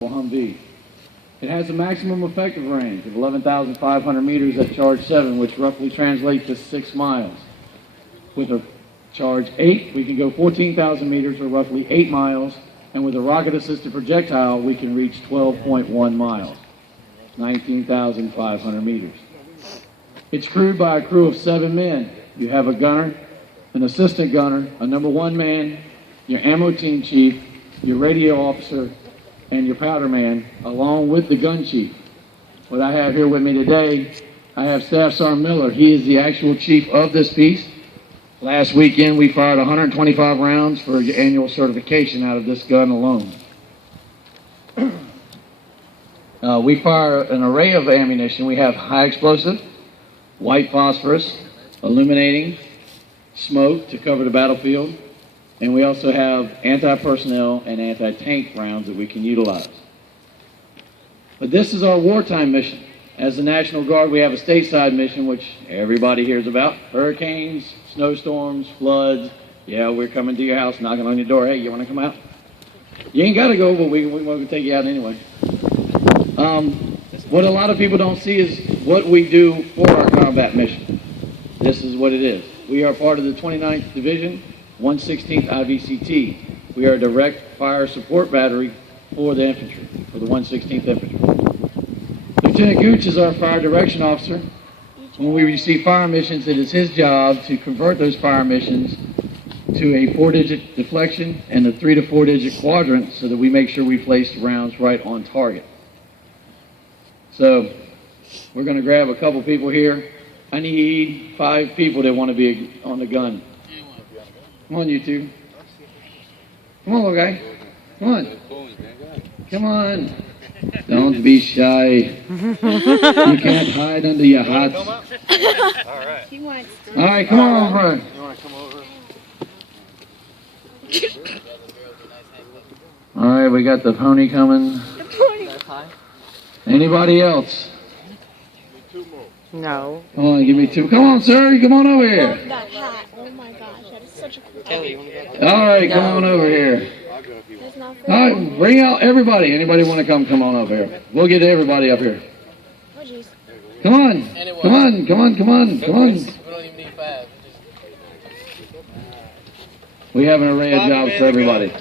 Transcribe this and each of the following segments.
Humvee. It has a maximum effective range of 11,500 meters at charge 7, which roughly translates to 6 miles. With a charge 8, we can go 14,000 meters, or roughly 8 miles, and with a rocket-assisted projectile, we can reach 12.1 miles, 19,500 meters. It's crewed by a crew of 7 men. You have a gunner, an assistant gunner, a number 1 man, your ammo team chief, your radio officer, and your powder man, along with the gun chief. What I have here with me today, I have Staff Sergeant Miller. He is the actual chief of this piece. Last weekend, we fired 125 rounds for your annual certification out of this gun alone. We fire an array of ammunition. We have high explosive, white phosphorus, illuminating, smoke to cover the battlefield, and we also have anti-personnel and anti-tank rounds that we can utilize. But this is our wartime mission. As the National Guard, we have a stateside mission, which everybody hears about. Hurricanes, snowstorms, floods. Yeah, we're coming to your house, knocking on your door. Hey, you want to come out? You ain't got to go, but we want to take you out anyway. What a lot of people don't see is what we do for our combat mission. This is what it is. We are part of the 29th Division, 116th IVCT. We are a direct fire support battery for the infantry, for the 116th Infantry. Lieutenant Gooch is our fire direction officer. When we receive fire missions, it is his job to convert those fire missions to a 4-digit deflection and a 3 to 4-digit quadrant so that we make sure we place rounds right on target. So we're going to grab a couple people here. I need 5 people that want to be on the gun. Come on, you two. Come on, little guy. Come on. Come on. Don't be shy. You can't hide under your hats. All right. All right, come on over. You want to come over? All right, we got the pony coming. The pony. Anybody else? No. Come on, give me 2. Come on, sir. Come on over here. That hat. Oh my gosh, that is such a cool hat. All right, come on over here. All right, bring out everybody. Anybody want to come on up here? We'll get everybody up here. Oh jeez. Come on. Come on. Come on. Come on. Come on. We don't even need 5. We have an array of jobs for everybody.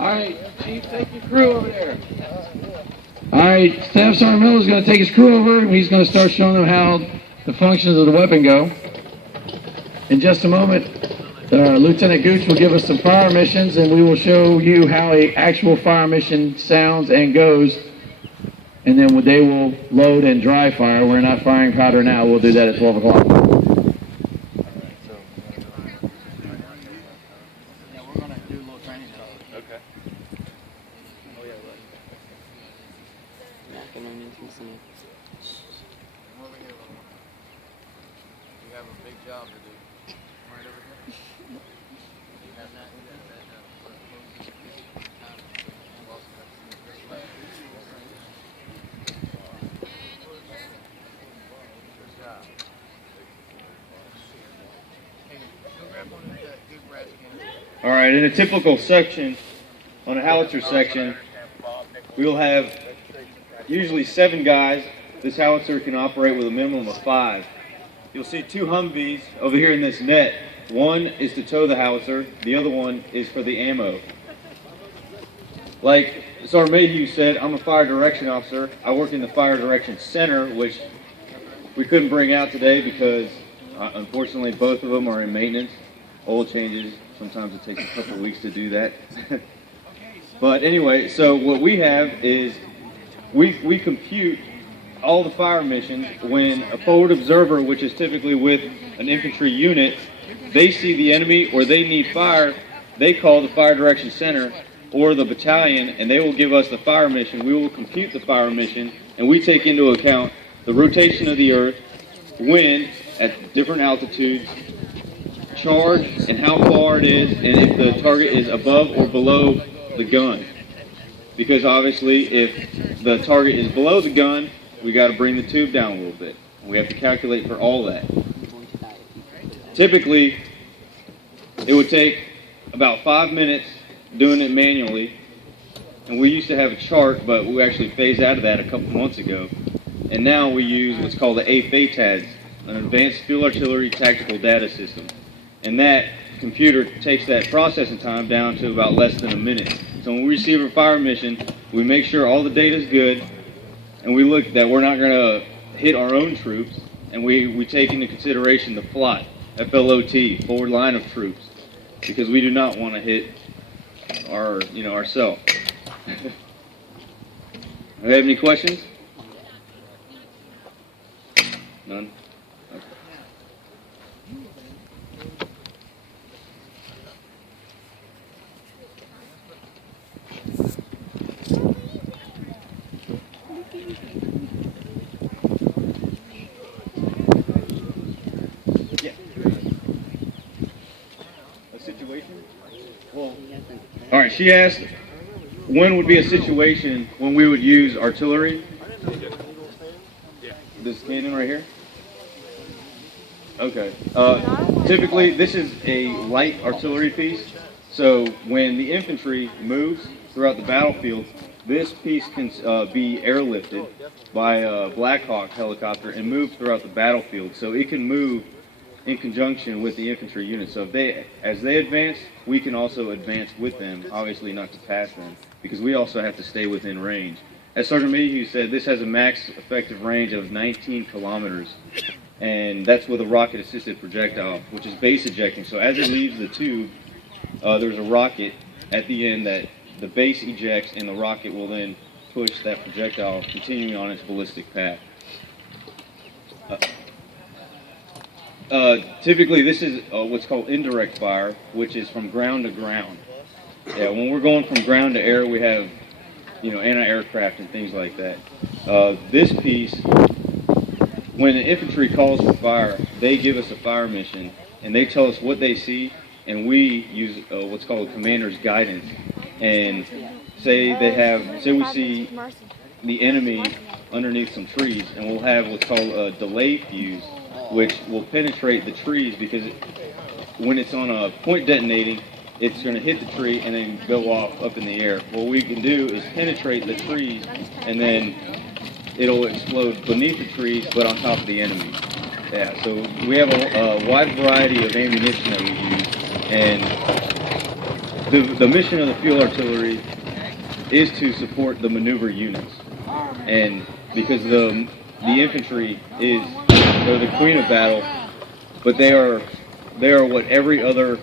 All right, Chief, take your crew over there. All right, Staff Sergeant Miller is going to take his crew over, and he's going to start showing them how the functions of the weapon go. In just a moment, Lieutenant Gooch will give us some fire missions, and we will show you how an actual fire mission sounds and goes. And then they will load and dry fire. We're not firing powder now. We'll do that at 12 o'clock. All right, in a typical section, on a howitzer section, we'll have usually 7 guys. This howitzer can operate with a minimum of 5. You'll see 2 Humvees over here in this net. One is to tow the howitzer, the other one is for the ammo. Like Sergeant Mayhew said, I'm a fire direction officer. I work in the fire direction center, which we couldn't bring out today because unfortunately both of them are in maintenance, oil changes. Sometimes it takes a couple of weeks to do that. But anyway, so what we have is we compute all the fire missions when a forward observer, which is typically with an infantry unit, they see the enemy or they need fire, they call the fire direction center or the battalion, and they will give us the fire mission. We will compute the fire mission, and we take into account the rotation of the earth, wind at different altitudes, charge and how far it is, and if the target is above or below the gun. Because obviously if the target is below the gun, we got to bring the tube down a little bit. We have to calculate for all that. Typically, it would take about 5 minutes doing it manually. And we used to have a chart, but we actually phased out of that a couple months ago. And now we use what's called the AFATADS, an Advanced Field Artillery Tactical Data System. And that computer takes that processing time down to about less than a minute. So when we receive a fire mission, we make sure all the data is good, and we look that we're not going to hit our own troops, and we take into consideration the FLOT, FLOT, forward line of troops, because we do not want to hit ourselves. Do you have any questions? None? Okay. Yeah. A situation? Well, all right, she asked, when would be a situation when we would use artillery? This cannon right here? Okay. Typically, this is a light artillery piece. So when the infantry moves throughout the battlefield, this piece can be airlifted by a Black Hawk helicopter and move throughout the battlefield. So it can move in conjunction with the infantry unit. So as they advance, we can also advance with them, obviously not to pass them, because we also have to stay within range. As Sergeant Mayhew said, this has a max effective range of 19 kilometers, and that's with a rocket-assisted projectile, which is base ejecting. So as it leaves the tube, there's a rocket at the end that the base ejects, and the rocket will then push that projectile, continuing on its ballistic path. Typically, this is what's called indirect fire, which is from ground to ground. Yeah, when we're going from ground to air, we have, anti-aircraft and things like that. This piece, when the infantry calls for fire, they give us a fire mission, and they tell us what they see, and we use what's called commander's guidance. And say we see the enemy underneath some trees, and we'll have what's called a delay fuse, which will penetrate the trees, because when it's on a point detonating, it's going to hit the tree and then go off up in the air. What we can do is penetrate the trees, and then it'll explode beneath the trees, but on top of the enemy. Yeah, so we have a wide variety of ammunition that we use, and the mission of the field artillery is to support the maneuver units. And because the infantry they're the queen of battle, but they are what every other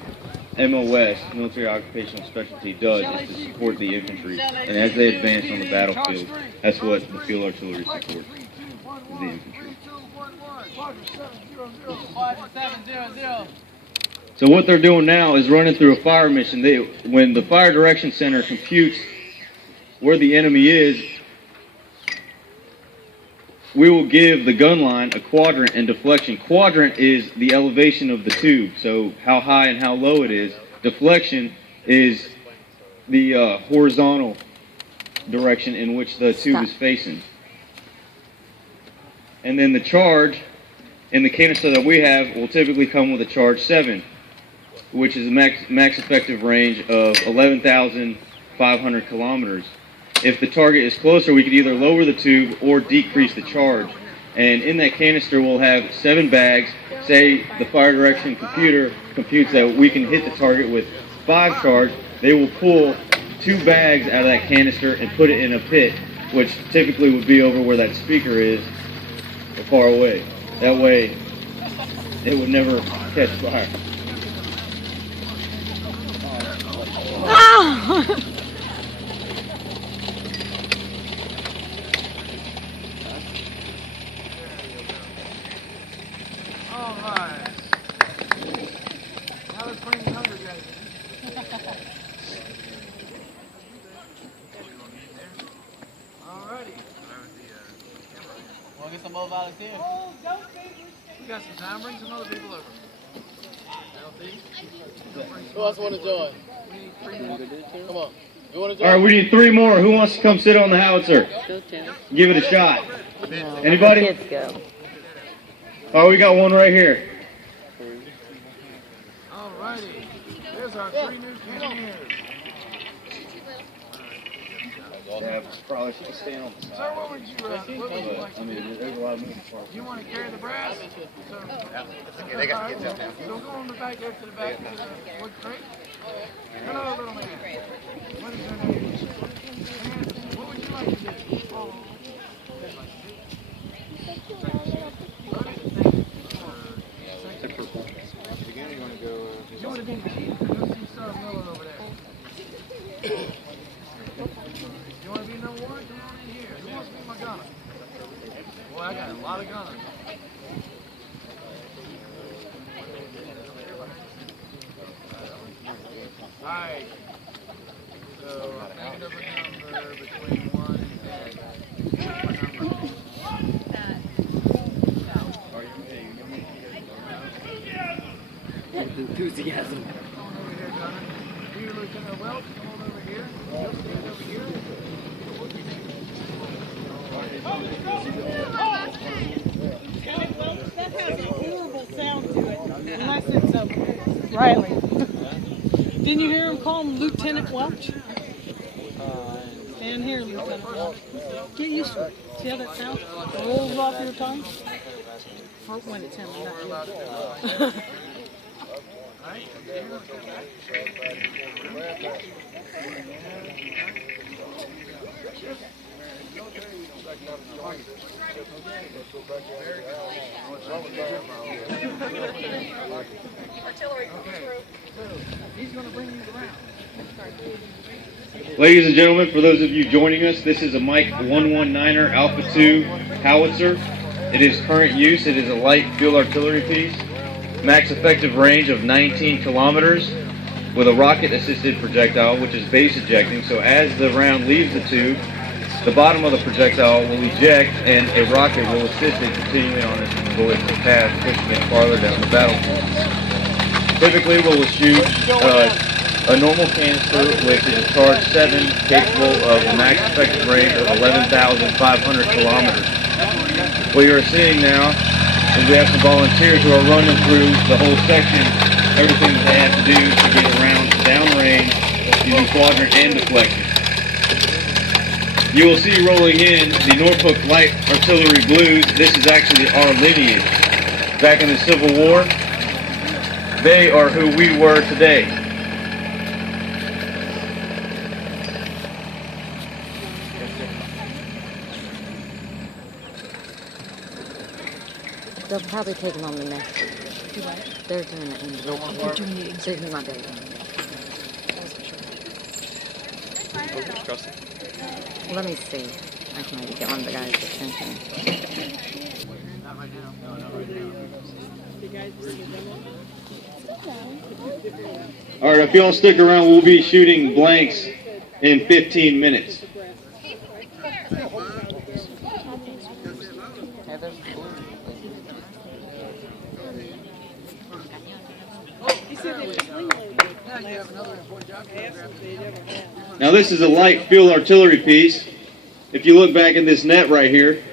MOS, military occupational specialty, does, is to support the infantry. And as they advance on the battlefield, that's what the field artillery supports, is the infantry. So what they're doing now is running through a fire mission. When the Fire Direction Center computes where the enemy is, we will give the gun line a quadrant and deflection. Quadrant is the elevation of the tube, so how high and how low it is. Deflection is the horizontal direction in which the tube is facing. And then the charge in the canister that we have will typically come with a charge 7, which is a max effective range of 11,500 kilometers. If the target is closer, we could either lower the tube or decrease the charge. And in that canister, we'll have 7 bags. Say the fire direction computer computes that we can hit the target with 5 charge. They will pull 2 bags out of that canister and put it in a pit, which typically would be over where that speaker is, or far away. That way, it would never catch fire. Oh! Want to get some more volunteers? We got some time. Bring some other people over. Who else want to join? Come on. You want to join? All right, we need 3 more. Who wants to come sit on the howitzer? Give it a shot. Anybody? Kids go. Oh, we got one right here. All righty. There's our 3 new cannoneers. Yeah, probably should stand on the Sir, side. what would you like I to do? mean, there's a lot of moving parts. You want to carry the brass? So, They got kids out now. so go on the back there to the back of the wood crate. Hello, little man. What is your name? Anderson. What would you like to do? Oh. You want to be chief? Go see Sir Miller over there. You want to be number one? Come on in here. Who wants to be my gunner? Boy, I got a lot of gunners. Alright. So, make a different number between 1 and Enthusiasm. Come on over here, gunner. You, Lieutenant Welch, come on over here. You'll stand over here. That has a horrible sound to it, unless it's a Riley. Didn't you hear him call him Lieutenant Welch? Stand here, Lieutenant Welch. Get used to it. See how that sounds? It rolls off your tongue? Or when it's him, not you. He's going to bring you around. Ladies and gentlemen, for those of you joining us, this is a Mike 119er Alpha 2 howitzer. It is current use. It is a light field artillery piece. Max effective range of 19 kilometers with a rocket-assisted projectile, which is base ejecting. So as the round leaves the tube, the bottom of the projectile will eject and a rocket will assist it continuing on its ballistic path, pushing it farther down the battlefield. Typically, we will shoot a normal canister with a Charge 7 capable of a max effective range of 11,500 kilometers. What you're seeing now is we have some volunteers who are running through the whole section, everything that they have to do to get around downrange using quadrant and deflection. You will see rolling in the Norfolk Light Artillery Blues. This is actually our lineage. Back in the Civil War, they are who we were today. They'll probably take him on the next. They're doing it in the building. So he might be able to. Let me see. I can maybe get one of the guys' attention. All right, if y'all stick around, we'll be shooting blanks in 15 minutes. Now this is a light field artillery piece. If you look back in this net right here,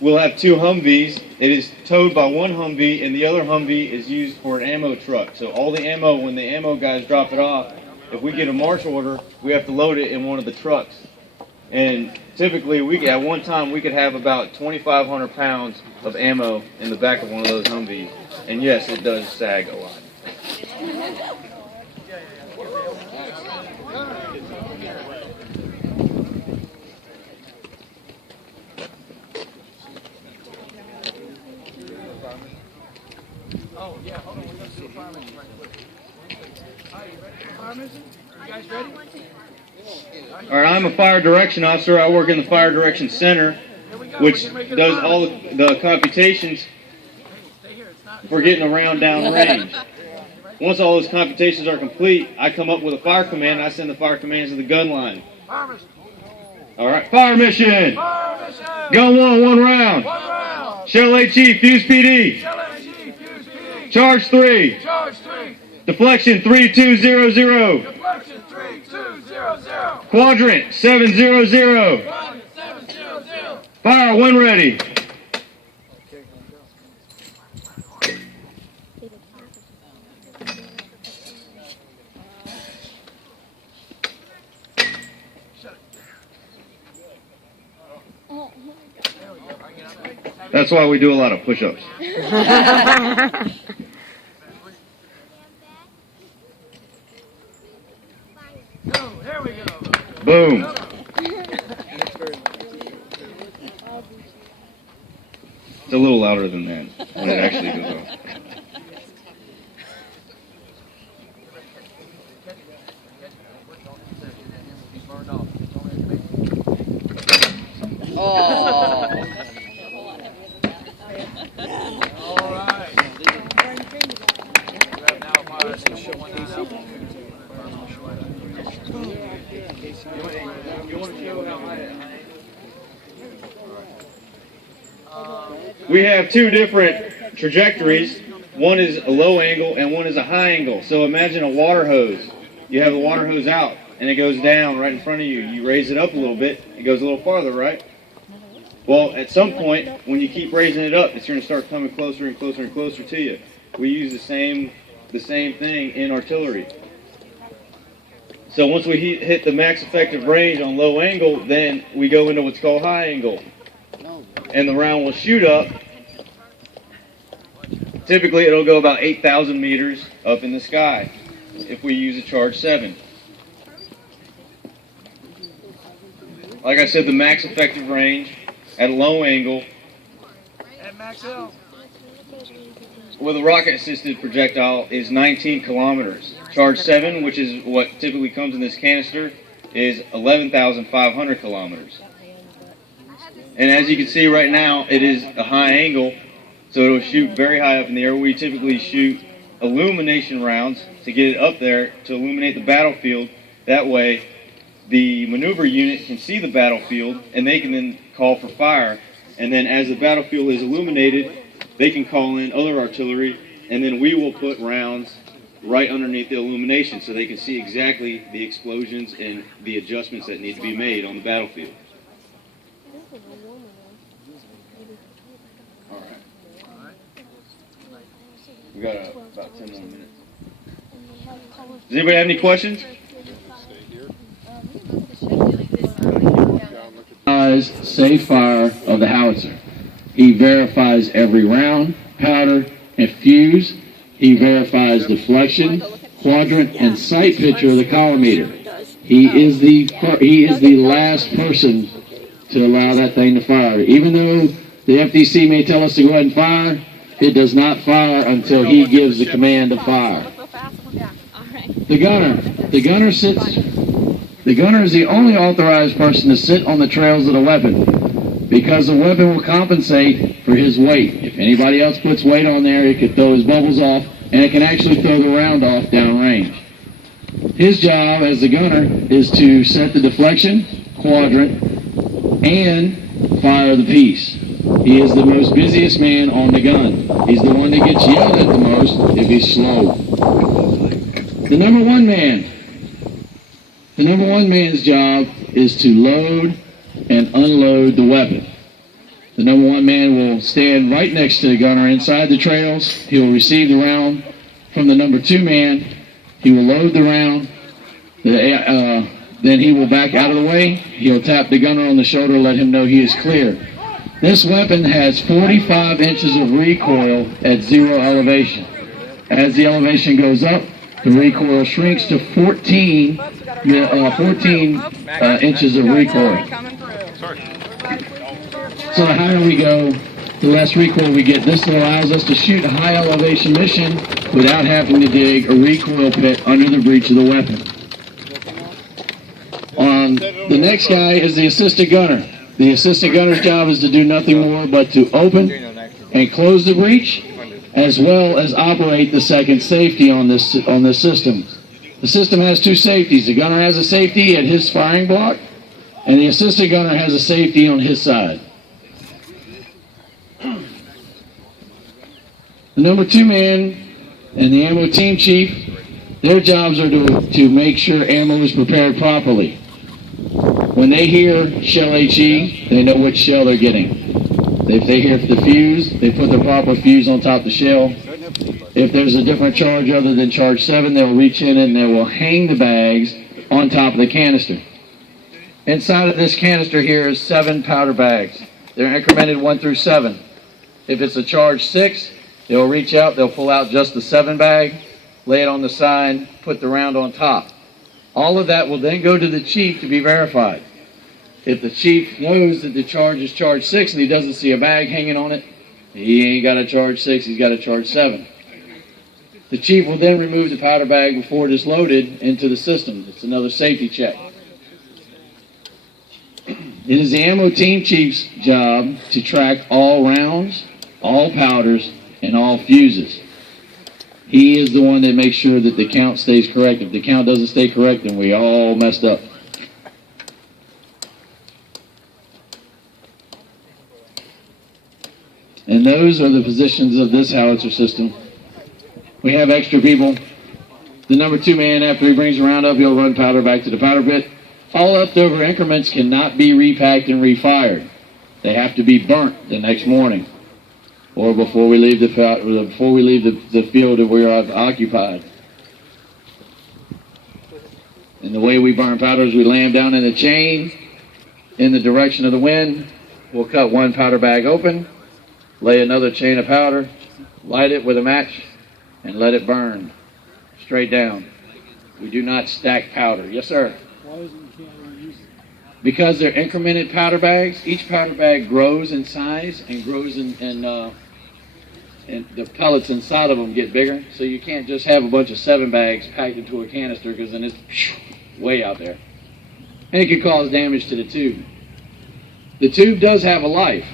we'll have two Humvees. It is towed by one Humvee, and the other Humvee is used for an ammo truck. So all the ammo, when the ammo guys drop it off, if we get a marshal order, we have to load it in one of the trucks. And typically, at one time, we could have about 2,500 pounds of ammo in the back of one of those Humvees. And yes, it does sag a lot. Oh, yeah, hold on. We're going to do a fire mission right quick. All right, you ready for fire mission? You guys ready? All right, I'm a fire direction officer. I work in the fire direction center, which does all the computations for getting around downrange. Once all those computations are complete, I come up with a fire command, and I send the fire commands to the gun line. Fire mission. All right, fire mission. Fire mission. Gun one round. One round. Shell HE, Fuse PD. LMG, Fuse PD. Charge 3. Charge 3. Deflection 3200. Deflection 3200. Quadrant 700. Quadrant 700. Fire when ready. That's why we do a lot of push-ups. Go, there we go. Boom. It's a little louder than that when it actually goes off. Oh. All right. Grab now, Myers, and show one out. You want to show how high it is? We have two different trajectories. One is a low angle and one is a high angle. So imagine a water hose. You have the water hose out and it goes down right in front of you. You raise it up a little bit, it goes a little farther, right? Well, at some point, when you keep raising it up, it's going to start coming closer and closer and closer to you. We use the same thing in artillery. So once we hit the max effective range on low angle, then we go into what's called high angle. And the round will shoot up. Typically, it'll go about 8,000 meters up in the sky if we use a Charge 7. Like I said, the max effective range at a low angle At max L. with a rocket-assisted projectile is 19 kilometers. Charge 7, which is what typically comes in this canister, is 11,500 kilometers. And as you can see right now, it is a high angle, so it'll shoot very high up in the air. We typically shoot illumination rounds to get it up there to illuminate the battlefield. That way, the maneuver unit can see the battlefield, and they can then call for fire. And then as the battlefield is illuminated, they can call in other artillery, and then we will put rounds right underneath the illumination so they can see exactly the explosions and the adjustments that need to be made on the battlefield. All right. We got about 10 more minutes. Does anybody have any questions? Safe fire of the howitzer. He verifies every round, powder, and fuse. He verifies deflection, quadrant, and sight picture of the collimator. He is the last person to allow that thing to fire. Even though the FDC may tell us to go ahead and fire, it does not fire until he gives the command to fire. The gunner sits. The gunner is the only authorized person to sit on the trails of the weapon because the weapon will compensate for his weight. If anybody else puts weight on there, it could throw his bubbles off, and it can actually throw the round off downrange. His job as the gunner is to set the deflection, quadrant, and fire the piece. He is the most busiest man on the gun. He's the one that gets yelled at the most if he's slow. The number one man's job is to load and unload the weapon. The number one man will stand right next to the gunner inside the trails. He will receive the round from the number two man. He will load the round. Then he will back out of the way. He'll tap the gunner on the shoulder, let him know he is clear. This weapon has 45 inches of recoil at 0 elevation. As the elevation goes up, the recoil shrinks to 14 inches of recoil. So the higher we go, the less recoil we get. This allows us to shoot a high elevation mission without having to dig a recoil pit under the breech of the weapon. The next guy is the assistant gunner. The assistant gunner's job is to do nothing more but to open and close the breech, as well as operate the second safety on this system. The system has two safeties. The gunner has a safety at his firing block, and the assistant gunner has a safety on his side. The number two man and the ammo team chief, their jobs are to make sure ammo is prepared properly. When they hear shell HE, they know which shell they're getting. If they hear the fuse, they put the proper fuse on top of the shell. If there's a different charge other than charge 7, they'll reach in and they will hang the bags on top of the canister. Inside of this canister here is 7 powder bags. They're incremented 1 through 7. If it's a charge 6, they'll reach out, they'll pull out just the 7 bag, lay it on the side, put the round on top. All of that will then go to the chief to be verified. If the chief knows that the charge is charge 6 and he doesn't see a bag hanging on it, he ain't got a charge 6, he's got a charge 7. The chief will then remove the powder bag before it is loaded into the system. It's another safety check. It is the ammo team chief's job to track all rounds, all powders, and all fuses. He is the one that makes sure that the count stays correct. If the count doesn't stay correct, then we all messed up. And those are the positions of this howitzer system. We have extra people. The number 2 man, after he brings the round up, he'll run powder back to the powder pit. All leftover increments cannot be repacked and refired. They have to be burnt the next morning, or before we leave the field that we are occupied. And the way we burn powder is we lay them down in the chain in the direction of the wind. We'll cut one powder bag open, lay another chain of powder, light it with a match, and let it burn straight down. We do not stack powder. Yes, sir? Why isn't you can't reuse it? Because they're incremented powder bags. Each powder bag grows in size and grows and the pellets inside of them get bigger. So you can't just have a bunch of 7 bags packed into a canister, because then it's way out there. And it can cause damage to the tube. The tube does have a life.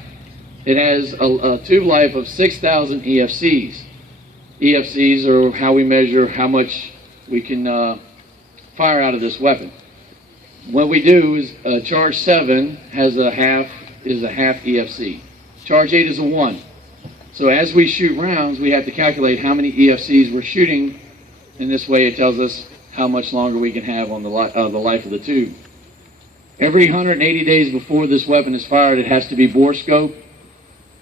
It has a tube life of 6,000 EFCs. EFCs are how we measure how much we can fire out of this weapon. What we do is charge 7 is a half EFC. Charge 8 is a 1. So as we shoot rounds, we have to calculate how many EFCs we're shooting. In this way, it tells us how much longer we can have on the life of the tube. Every 180 days before this weapon is fired, it has to be bore scoped.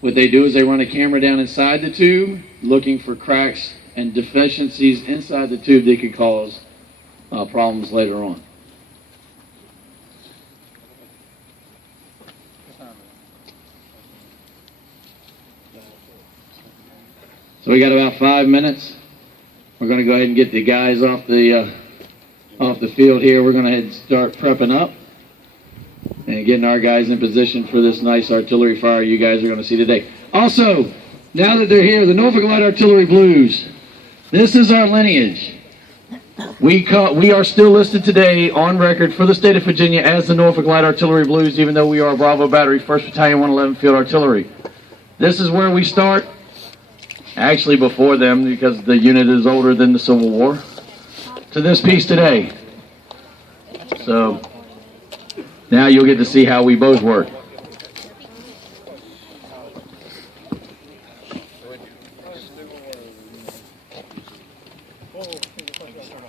What they do is they run a camera down inside the tube, looking for cracks and deficiencies inside the tube that could cause problems later on. So we got about 5 minutes. We're going to go ahead and get the guys off the field here. We're going to head and start prepping up and getting our guys in position for this nice artillery fire you guys are going to see today. Also, now that they're here, the Norfolk Light Artillery Blues. This is our lineage. We are still listed today on record for the state of Virginia as the Norfolk Light Artillery Blues, even though we are Bravo Battery, 1st Battalion, 111 Field Artillery. This is where we start. Actually before them, because the unit is older than the Civil War, to this piece today. So now you'll get to see how we both work.